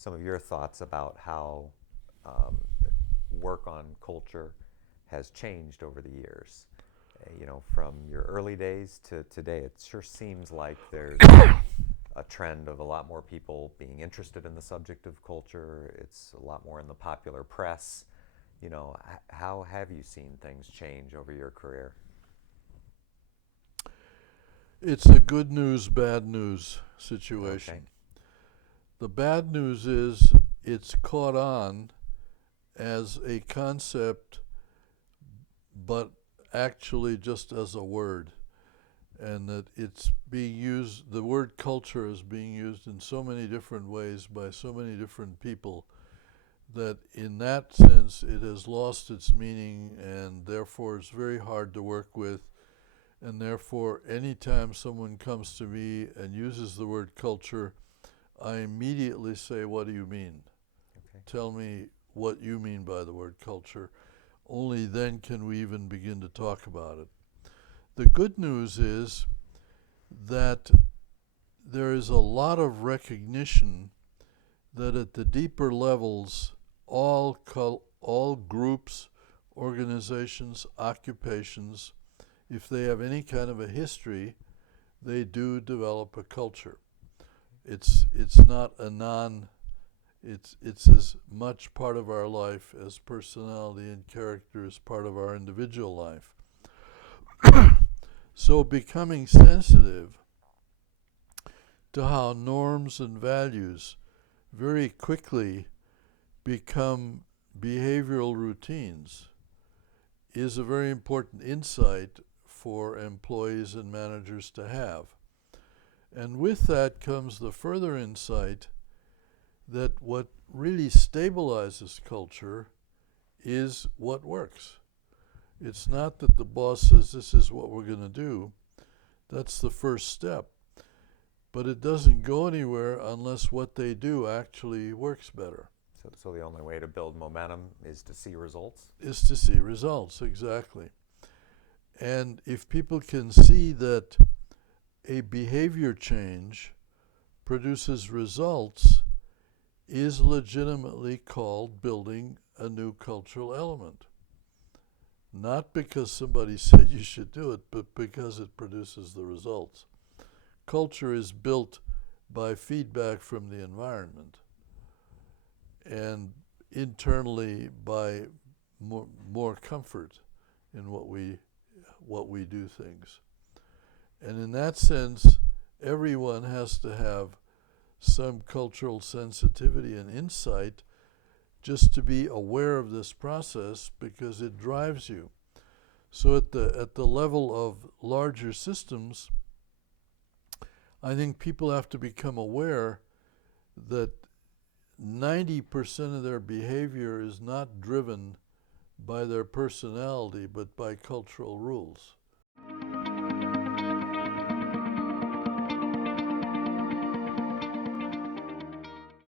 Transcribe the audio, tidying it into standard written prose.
some of your thoughts about how um, work on culture has changed over the years. From your early days to today, it sure seems like there's a trend of a lot more people being interested in the subject of culture. It's a lot more in the popular press. How have you seen things change over your career? It's a good news, bad news Okay. situation. The bad news is it's caught on as a concept, but actually just as a word. And that it's being used, the word culture is being used in so many different ways by so many different people that in that sense it has lost its meaning and therefore it's very hard to work with. And therefore, anytime someone comes to me and uses the word culture, I immediately say, what do you mean? Okay. Tell me what you mean by the word culture. Only then can we even begin to talk about it. The good news is that there is a lot of recognition that at the deeper levels, all groups, organizations, occupations, if they have any kind of a history, they do develop a culture. It's not a non it's as much part of our life as personality and character is part of our individual life. So becoming sensitive to how norms and values very quickly become behavioral routines is a very important insight for employees and managers to have. And with that comes the further insight that what really stabilizes culture is what works. It's not that the boss says this is what we're going to do. That's the first step. But it doesn't go anywhere unless what they do actually works better. So the only way to build momentum is to see results? Is to see results, exactly. And if people can see that a behavior change produces results, is legitimately called building a new cultural element. Not because somebody said you should do it, but because it produces the results. Culture is built by feedback from the environment and internally by more comfort in what we do things. And in that sense, everyone has to have some cultural sensitivity and insight just to be aware of this process because it drives you. So at the level of larger systems, I think people have to become aware that 90% of their behavior is not driven by their personality but by cultural rules.